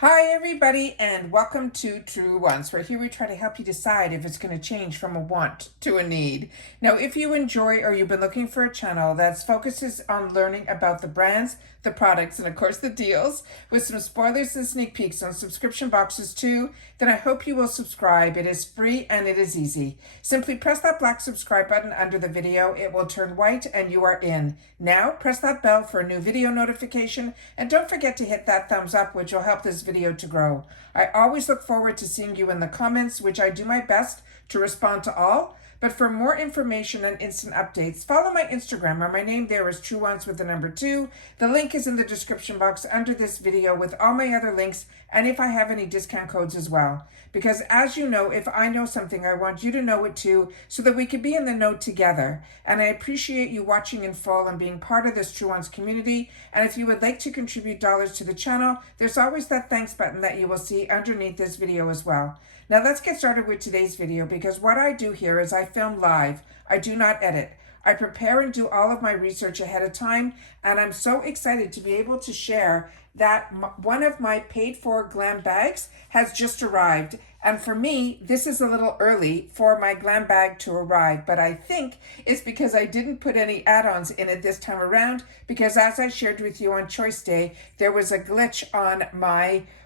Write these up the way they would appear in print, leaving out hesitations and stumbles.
Hi everybody and welcome to Truewants, where here we try to help you decide if it's going to change from a want to a need. Now, if you enjoy or you've been looking for a channel that focuses on learning about the brands, the products, and of course the deals, with some spoilers and sneak peeks on subscription boxes too, then I hope you will subscribe. It is free and it is easy. Simply press that black subscribe button under the video. It will turn white and you are in. Now press that bell for a new video notification, and don't forget to hit that thumbs up, which will help this video to grow. I always look forward to seeing you in the comments, which I do my best to respond to all. But for more information and instant updates, follow my Instagram, where my name there is Truewants with the number 2. The link is in the description box under this video with all my other links, and if I have any discount codes as well. Because as you know, if I know something, I want you to know it too, so that we can be in the know together. And I appreciate you watching in full and being part of this Truewants community. And if you would like to contribute dollars to the channel, there's always that thanks button that you will see underneath this video as well. Now let's get started with today's video, because what I do here is I film live. I do not edit. I prepare and do all of my research ahead of time, and I'm so excited to be able to share that one of my paid for glam bags has just arrived. And for me, this is a little early for my glam bag to arrive, but I think it's because I didn't put any add-ons in it this time around, because as I shared with you on Choice Day, there was a glitch on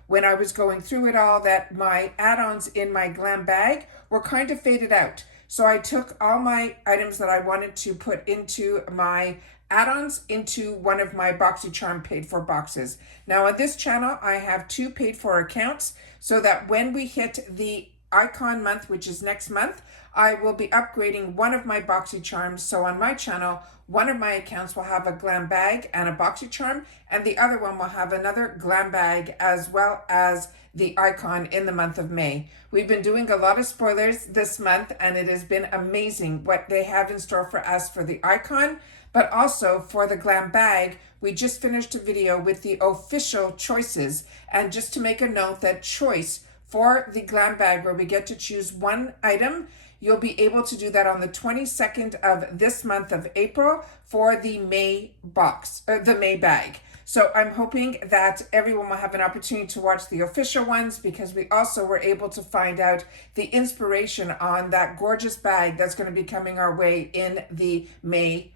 when I was going through it all, that my add-ons in my glam bag were kind of faded out. So I took all my items that I wanted to put into my add-ons into one of my Boxy Charm paid for boxes. Now on this channel, I have 2 paid for accounts, so that when we hit the icon month, which is next month, I will be upgrading one of my Boxy Charms. So on my channel, one of my accounts will have a glam bag and a Boxy Charm, and the other one will have another glam bag as well as the icon in the month of May. We've been doing a lot of spoilers this month, and it has been amazing what they have in store for us for the icon, but also for the glam bag. We just finished a video with the official choices, and just to make a note that choice for the glam bag, where we get to choose one item, you'll be able to do that on the 22nd of this month of April for the May box, the May bag. So I'm hoping that everyone will have an opportunity to watch the official ones, because we also were able to find out the inspiration on that gorgeous bag that's going to be coming our way in the May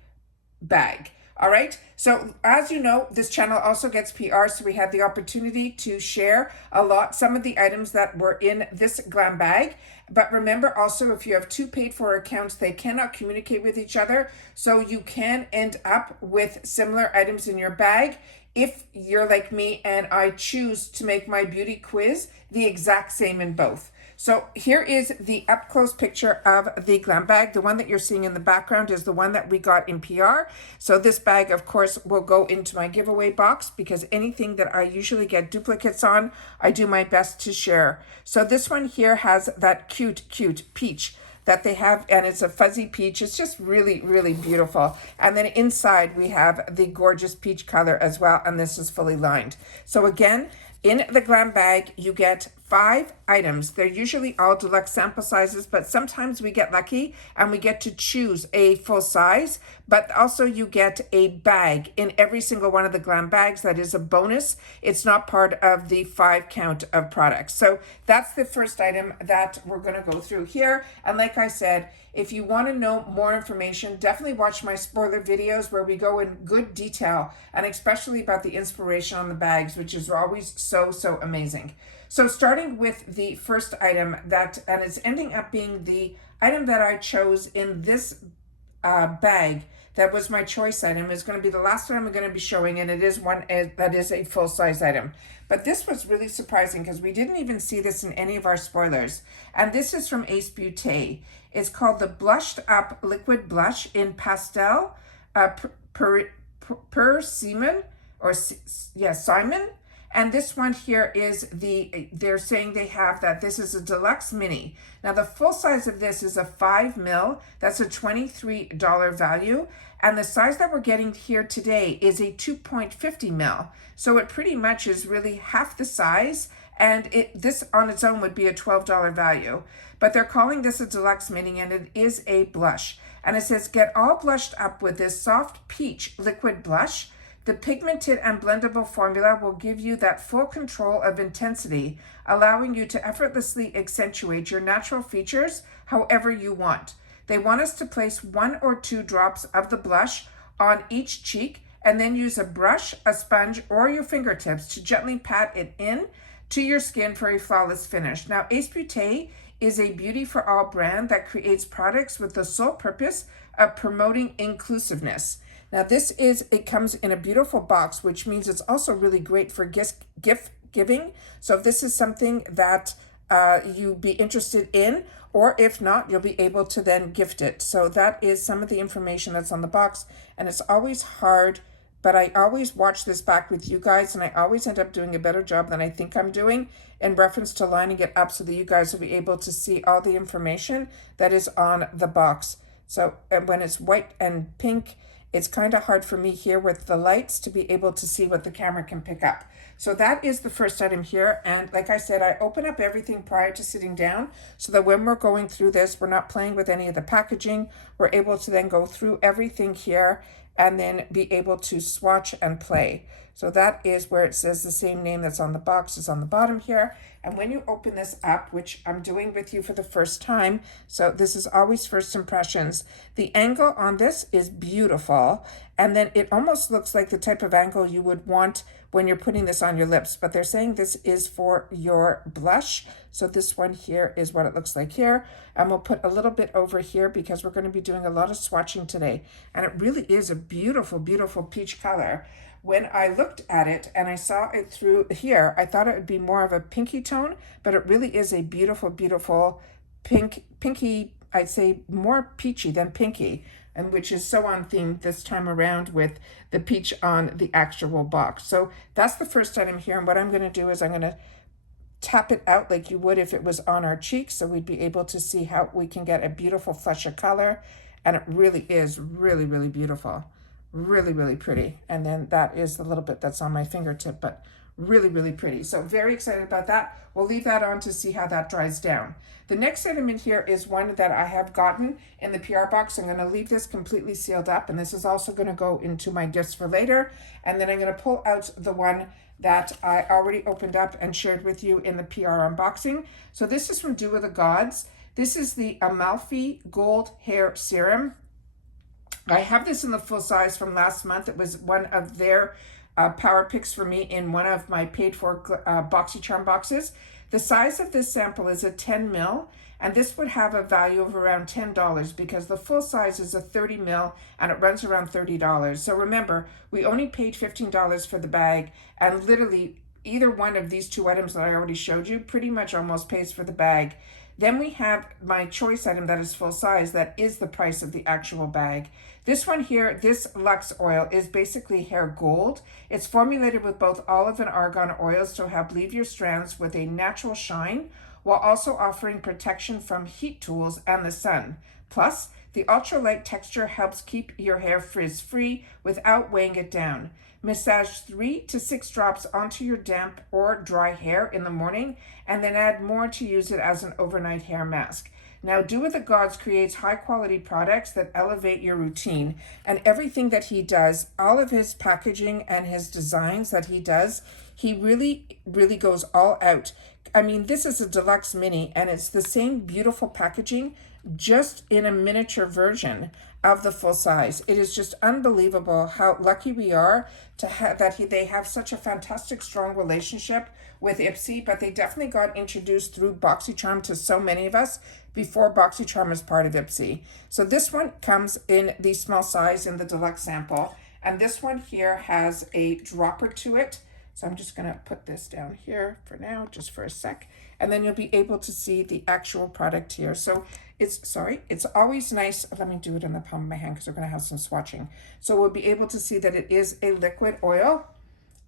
bag. All right, so as you know, this channel also gets PR, so we had the opportunity to share some of the items that were in this glam bag. But remember also, if you have 2 paid for accounts, they cannot communicate with each other, so you can end up with similar items in your bag if you're like me and I choose to make my beauty quiz the exact same in both. So here is the up close picture of the glam bag. The one that you're seeing in the background is the one that we got in PR. So this bag, of course, will go into my giveaway box, because anything that I usually get duplicates on, I do my best to share. So this one here has that cute peach that they have, and it's a fuzzy peach. It's just really, really beautiful. And then inside we have the gorgeous peach color as well, and this is fully lined. So again, in the glam bag, you get 5 items. They're usually all deluxe sample sizes, but sometimes we get lucky and we get to choose a full size, but also you get a bag in every single one of the glam bags. That is a bonus. It's not part of the 5 count of products. So that's the first item that we're going to go through here. And like I said, if you want to know more information, definitely watch my spoiler videos, where we go in good detail, and especially about the inspiration on the bags, which is always so amazing. So starting with the first item and it's ending up being the item that I chose in this bag, that was my choice item, is going to be the last one I'm going to be showing, and it is one that is a full-size item. But this was really surprising, because we didn't even see this in any of our spoilers. And this is from Ace Beauty. It's called the Blushed Up Liquid Blush in Pastel Persimmon, or Simon. And this one here is they're saying they have that this is a deluxe mini. Now the full size of this is a 5 ml. That's a $23 value. And the size that we're getting here today is a 2.50 ml. So it pretty much is really half the size. And this on its own would be a $12 value. But they're calling this a deluxe mini, and it is a blush. And it says, get all blushed up with this soft peach liquid blush The pigmented and blendable formula will give you that full control of intensity, allowing you to effortlessly accentuate your natural features however you want. They want us to place 1 or 2 drops of the blush on each cheek and then use a brush, a sponge, or your fingertips to gently pat it in to your skin for a flawless finish. Now, Ace Beauty is a beauty for all brand that creates products with the sole purpose of promoting inclusiveness. Now, it comes in a beautiful box, which means it's also really great for gift giving. So if this is something that you'd be interested in, or if not, you'll be able to then gift it. So that is some of the information that's on the box. And it's always hard, but I always watch this back with you guys, and I always end up doing a better job than I think I'm doing in reference to lining it up so that you guys will be able to see all the information that is on the box. So and when it's white and pink, it's kind of hard for me here with the lights to be able to see what the camera can pick up. So that is the first item here. And like I said, I open up everything prior to sitting down so that when we're going through this, we're not playing with any of the packaging. We're able to then go through everything here and then be able to swatch and play. So that is where it says the same name that's on the box is on the bottom here. And when you open this up, which I'm doing with you for the first time, so this is always first impressions, the angle on this is beautiful. And then it almost looks like the type of angle you would want when you're putting this on your lips, but they're saying this is for your blush. So this one here is what it looks like here. And we'll put a little bit over here because we're going to be doing a lot of swatching today. And it really is a beautiful, beautiful peach color. When I looked at it and I saw it through here, I thought it would be more of a pinky tone, but it really is a beautiful, beautiful pinky, I'd say more peachy than pinky, and which is so on theme this time around with the peach on the actual box. So that's the first item here. And what I'm going to do is I'm going to tap it out like you would if it was on our cheeks, so we'd be able to see how we can get a beautiful flush of color. And it really is really, really beautiful. Really, really pretty. And then that is the little bit that's on my fingertip, but really, really pretty. So very excited about that. We'll leave that on to see how that dries down. The next item in here is one that I have gotten in the PR box. I'm going to leave this completely sealed up, and this is also going to go into my gifts for later. And then I'm going to pull out the one that I already opened up and shared with you in the PR unboxing. So this is from Dew of the Gods. This is the Amalfi Gold Hair Serum. I have this in the full size from last month. It was one of their power picks for me in one of my paid for Boxy Charm boxes. The size of this sample is a 10 mil, and this would have a value of around $10 because the full size is a 30 mil and it runs around $30. So remember, we only paid $15 for the bag, and literally either one of these two items that I already showed you pretty much almost pays for the bag. Then we have my choice item that is full size, that is the price of the actual bag. This one here, this Luxe oil, is basically hair gold. It's formulated with both olive and argan oils to help leave your strands with a natural shine, while also offering protection from heat tools and the sun. Plus, the ultralight texture helps keep your hair frizz-free without weighing it down. Massage 3 to 6 drops onto your damp or dry hair in the morning, and then add more to use it as an overnight hair mask. Now, Dew of the Gods creates high-quality products that elevate your routine, and everything that he does, all of his packaging and his designs that he does, he really, really goes all out. I mean, this is a deluxe mini, and it's the same beautiful packaging, just in a miniature version of the full size. It is just unbelievable how lucky we are to have they have such a fantastic, strong relationship with IPSY, but they definitely got introduced through Boxy Charm to so many of us before Boxy Charm was part of IPSY. So this one comes in the small size in the deluxe sample, and this one here has a dropper to it. So I'm just going to put this down here for now, just for a sec, and then you'll be able to see the actual product here. So it's always nice. Let me do it in the palm of my hand because we're going to have some swatching. So we'll be able to see that it is a liquid oil,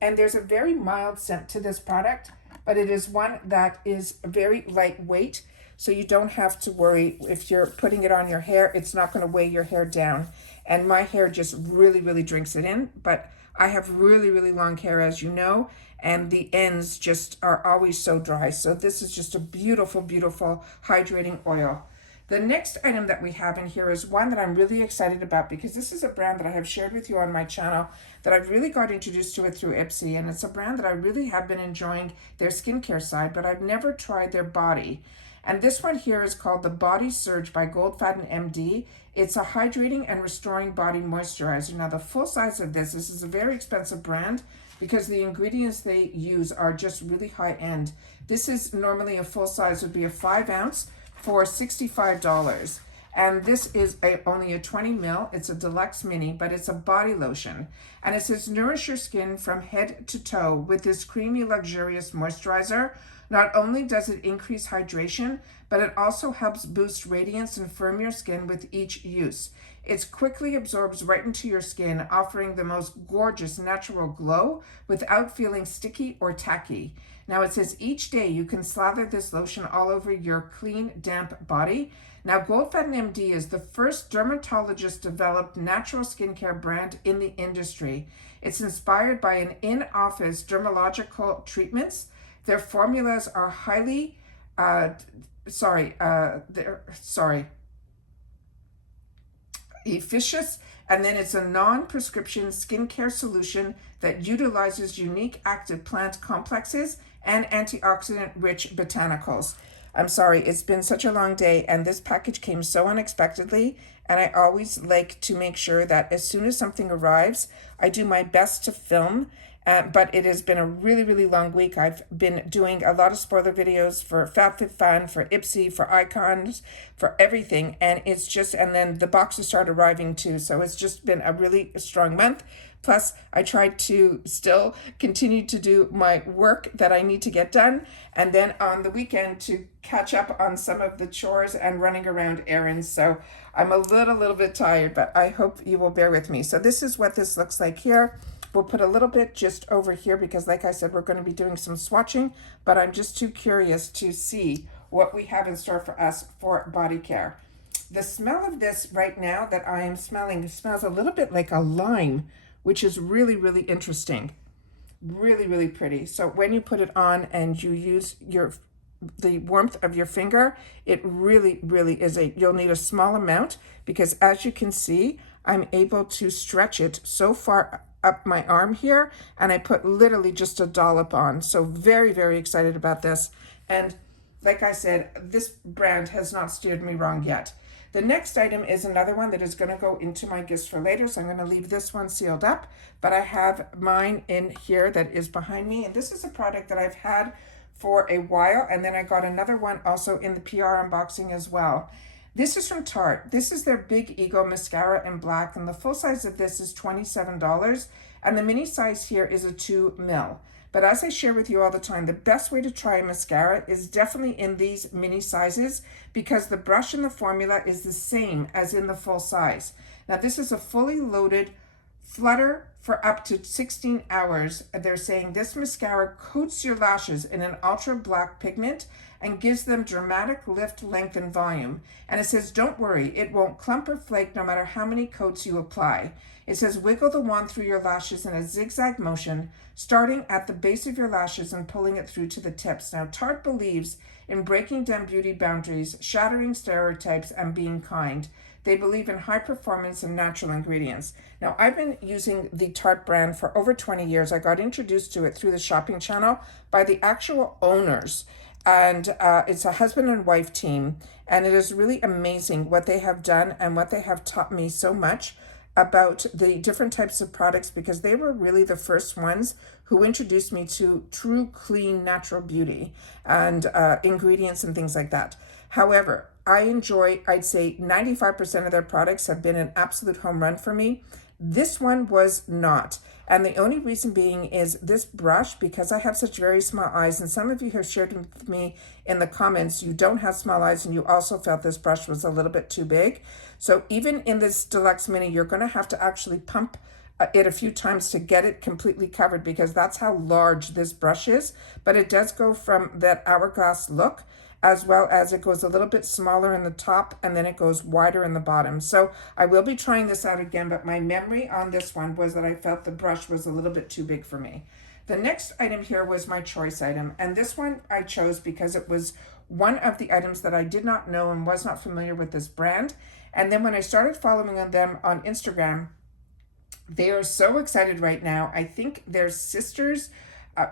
and there's a very mild scent to this product, but it is one that is very lightweight. So you don't have to worry if you're putting it on your hair, it's not going to weigh your hair down. And my hair just really, really drinks it in, but I have really, really long hair, as you know, and the ends just are always so dry. So this is just a beautiful, beautiful hydrating oil. The next item that we have in here is one that I'm really excited about because this is a brand that I have shared with you on my channel that I've really got introduced to it through IPSY, and it's a brand that I really have been enjoying their skincare side, but I've never tried their body. And this one here is called the Body Surge by Goldfaden MD. It's a hydrating and restoring body moisturizer. Now the full size of this is a very expensive brand because the ingredients they use are just really high end. This is normally a full size would be a 5 ounce for $65. And this is only a 20 ml. It's a deluxe mini, but it's a body lotion. And it says, nourish your skin from head to toe with this creamy, luxurious moisturizer. Not only does it increase hydration, but it also helps boost radiance and firm your skin with each use. It quickly absorbs right into your skin, offering the most gorgeous natural glow without feeling sticky or tacky. Now it says each day you can slather this lotion all over your clean, damp body. Now Goldfaden MD is the first dermatologist-developed natural skincare brand in the industry. It's inspired by an in-office dermatological treatments. Their formulas are highly, efficacious, and then it's a non-prescription skincare solution that utilizes unique active plant complexes and antioxidant-rich botanicals. I'm sorry, it's been such a long day, and this package came so unexpectedly, and I always like to make sure that as soon as something arrives, I do my best to film. But it has been a really, really long week. I've been doing a lot of spoiler videos for FabFitFun, for IPSY, for Icons, for everything. And it's just, and then the boxes start arriving too. So it's just been a really strong month. Plus, I tried to still continue to do my work that I need to get done. And then on the weekend to catch up on some of the chores and running around errands. So I'm a little bit tired, but I hope you will bear with me. So this is what this looks like here. We'll put a little bit just over here because like I said, we're going to be doing some swatching, but I'm just too curious to see what we have in store for us for body care. The smell of this right now that I am smelling smells a little bit like a lime, which is really, really interesting. Really, really pretty. So when you put it on and you use the warmth of your finger, it really, really is you'll need a small amount because as you can see, I'm able to stretch it so far up my arm here, and I put literally just a dollop on. So very, very excited about this. And like I said, this brand has not steered me wrong yet. The next item is another one that is going to go into my gifts for later. So I'm going to leave this one sealed up, but I have mine in here that is behind me. And this is a product that I've had for a while. And then I got another one also in the PR unboxing as well. This is from Tarte. This is their Big Ego Mascara in black, and the full size of this is $27, and the mini size here is a 2 ml. But as I share with you all the time, the best way to try a mascara is definitely in these mini sizes because the brush and the formula is the same as in the full size. Now this is a fully loaded flutter for up to 16 hours. They're saying this mascara coats your lashes in an ultra black pigment and gives them dramatic lift, length, and volume. And it says, don't worry, it won't clump or flake no matter how many coats you apply. It says, wiggle the wand through your lashes in a zigzag motion, starting at the base of your lashes and pulling it through to the tips. Now, Tarte believes in breaking down beauty boundaries, shattering stereotypes, and being kind. They believe in high performance and natural ingredients. Now, I've been using the Tarte brand for over 20 years. I got introduced to it through the shopping channel by the actual owners. And it's a husband and wife team. And it is really amazing what they have done and what they have taught me so much about the different types of products because they were really the first ones who introduced me to true, clean, natural beauty and ingredients and things like that. However, I enjoy, I'd say 95% of their products have been an absolute home run for me. This one was not. And the only reason being is this brush, because I have such very small eyes, and some of you have shared with me in the comments, you don't have small eyes and you also felt this brush was a little bit too big. So even in this deluxe mini, you're going to have to actually pump it a few times to get it completely covered because that's how large this brush is. But it does go from that hourglass look as well as it goes a little bit smaller in the top and then it goes wider in the bottom. So I will be trying this out again, but my memory on this one was that I felt the brush was a little bit too big for me. The next item here was my choice item, and this one I chose because it was one of the items that I did not know and was not familiar with this brand. And then when I started following them on Instagram, they are so excited right now. I think they're sisters,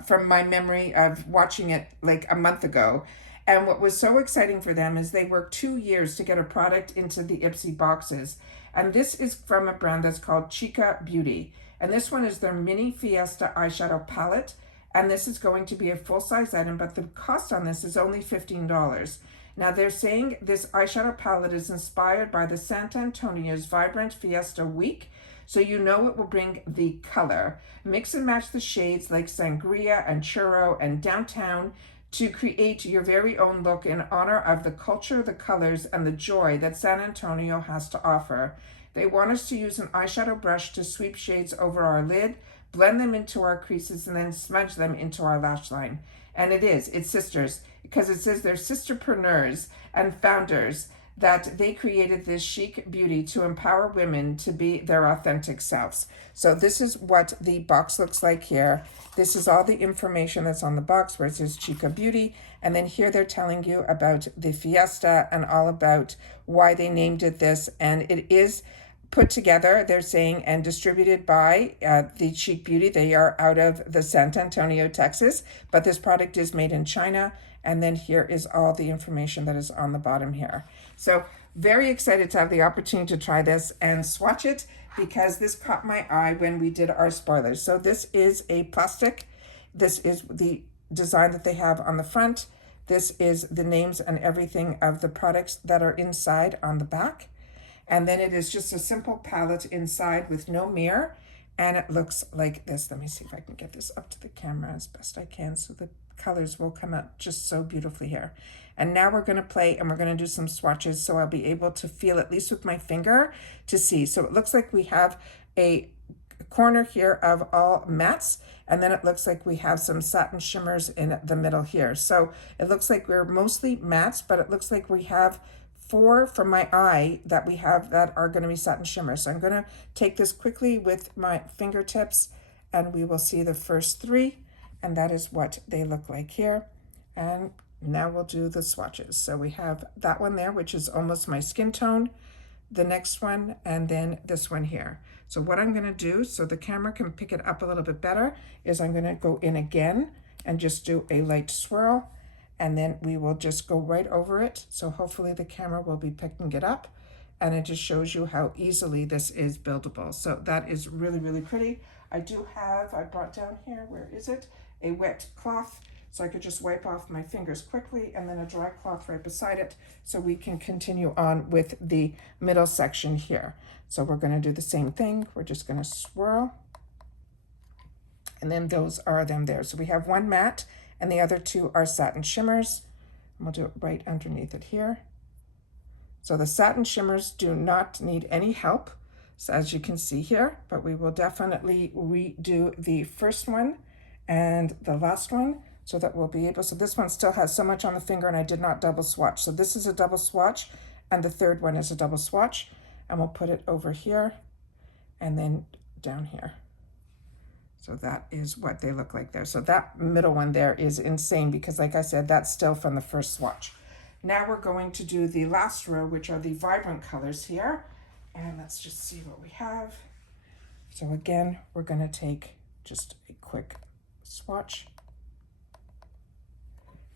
from my memory of watching it like a month ago. And what was so exciting for them is they worked 2 years to get a product into the IPSY boxes. And this is from a brand that's called Chic Beauty. And this one is their Mini Fiesta eyeshadow palette. And this is going to be a full-size item, but the cost on this is only $15. Now they're saying this eyeshadow palette is inspired by the San Antonio's Vibrant Fiesta Week. So you know it will bring the color. Mix and match the shades like Sangria and Churro and Downtown to create your very own look in honor of the culture, the colors, and the joy that San Antonio has to offer. They want us to use an eyeshadow brush to sweep shades over our lid, blend them into our creases, and then smudge them into our lash line. And it's sisters, because it says they're sisterpreneurs and founders, that they created this chic beauty to empower women to be their authentic selves. So this is what the box looks like here. This is all the information that's on the box where it says Chic Beauty. And then here they're telling you about the Fiesta and all about why they named it this. And it is put together, they're saying, and distributed by the Chic Beauty. They are out of the San Antonio, Texas, but this product is made in China. And then here is all the information that is on the bottom here. So very excited to have the opportunity to try this and swatch it, because this caught my eye when we did our spoilers. So this is a plastic. This is the design that they have on the front. This is the names and everything of the products that are inside on the back. And then it is just a simple palette inside with no mirror. And it looks like this. Let me see if I can get this up to the camera as best I can so the colors will come out just so beautifully here. And now we're going to play and we're going to do some swatches, so I'll be able to feel, at least with my finger, to see. So it looks like we have a corner here of all mattes, and then it looks like we have some satin shimmers in the middle here. So it looks like we're mostly mattes, but it looks like we have 4 from my eye that we have that are going to be satin shimmers. So I'm going to take this quickly with my fingertips and we will see the first 3, and that is what they look like here. And now we'll do the swatches. So we have that one there, which is almost my skin tone, the next one, and then this one here. So what I'm going to do, so the camera can pick it up a little bit better, is I'm going to go in again and just do a light swirl, and then we will just go right over it. So hopefully the camera will be picking it up, and it just shows you how easily this is buildable. So that is really, really pretty. I brought down here, where is it? A wet cloth, so I could just wipe off my fingers quickly, and then a dry cloth right beside it, so we can continue on with the middle section here. So we're going to do the same thing. We're just going to swirl, and then those are them there. So we have one matte, and the other 2 are satin shimmers. And we'll do it right underneath it here. So the satin shimmers do not need any help, so as you can see here, but we will definitely redo the first one and the last one, so that we'll be able, so this one still has so much on the finger and I did not double swatch. So this is a double swatch and the third one is a double swatch, and we'll put it over here and then down here. So that is what they look like there. So that middle one there is insane, because like I said, that's still from the first swatch. Now we're going to do the last row, which are the vibrant colors here. And let's just see what we have. So again, we're going to take just a quick swatch.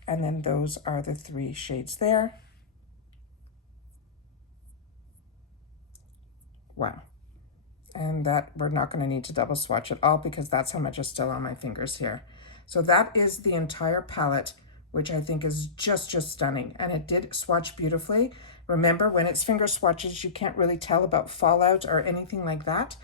And then those are the 3 shades there. Wow. And that we're not going to need to double swatch at all, because that's how much is still on my fingers here. So that is the entire palette, which I think is just stunning. And it did swatch beautifully. Remember, when it's finger swatches, you can't really tell about fallout or anything like that.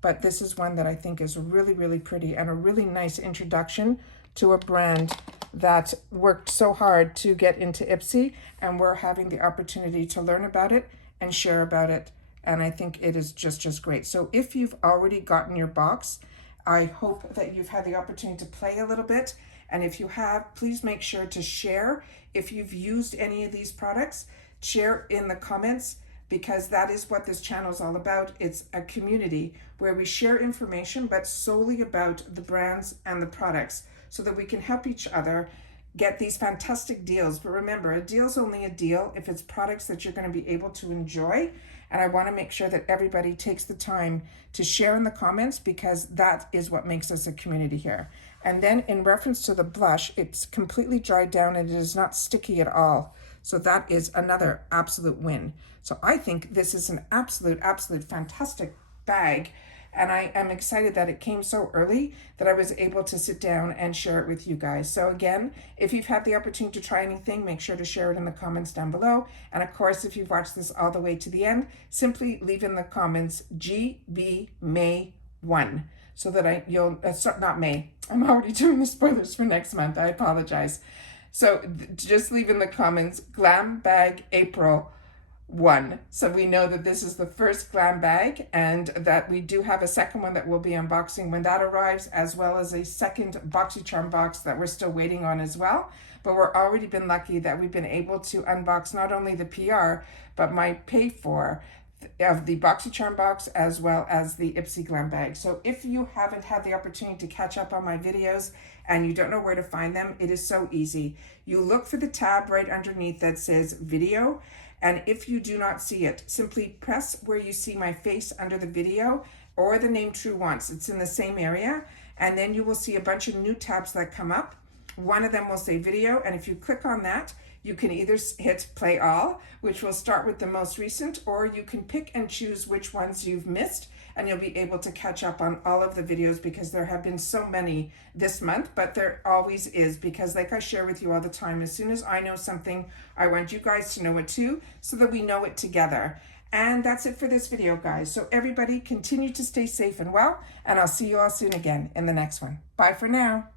But this is one that I think is really, really pretty and a really nice introduction to a brand that worked so hard to get into IPSY, and we're having the opportunity to learn about it and share about it. And I think it is just great. So if you've already gotten your box, I hope that you've had the opportunity to play a little bit. And if you have, please make sure to share. If you've used any of these products, share in the comments because that is what this channel is all about. It's a community where we share information, but solely about the brands and the products so that we can help each other get these fantastic deals. But remember, a deal's only a deal if it's products that you're going to be able to enjoy. And I want to make sure that everybody takes the time to share in the comments, because that is what makes us a community here. And then in reference to the blush, it's completely dried down and it is not sticky at all. So that is another absolute win. So I think this is an absolute fantastic bag. And I am excited that it came so early that I was able to sit down and share it with you guys. So again, if you've had the opportunity to try anything, make sure to share it in the comments down below. And of course, if you've watched this all the way to the end, simply leave in the comments GB May 1 so that you'll, not May, I'm already doing the spoilers for next month, I apologize. So just leave in the comments GlamBag April 1, so we know that this is the first GlamBag, and that we do have a second one that we'll be unboxing when that arrives, as well as a second Boxy Charm box that we're still waiting on as well. But we're already been lucky that we've been able to unbox not only the PR, but my pay for of the Boxy Charm box as well as the IPSY GlamBag. So if you haven't had the opportunity to catch up on my videos and you don't know where to find them, it is so easy. You look for the tab right underneath that says video, and if you do not see it, simply press where you see my face under the video or the name Truewants. It's in the same area, and then you will see a bunch of new tabs that come up. One of them will say video, and if you click on that, you can either hit play all, which will start with the most recent, or you can pick and choose which ones you've missed, and you'll be able to catch up on all of the videos, because there have been so many this month, but there always is, because like I share with you all the time, as soon as I know something, I want you guys to know it too, so that we know it together. And that's it for this video, guys. So everybody continue to stay safe and well, and I'll see you all soon again in the next one. Bye for now.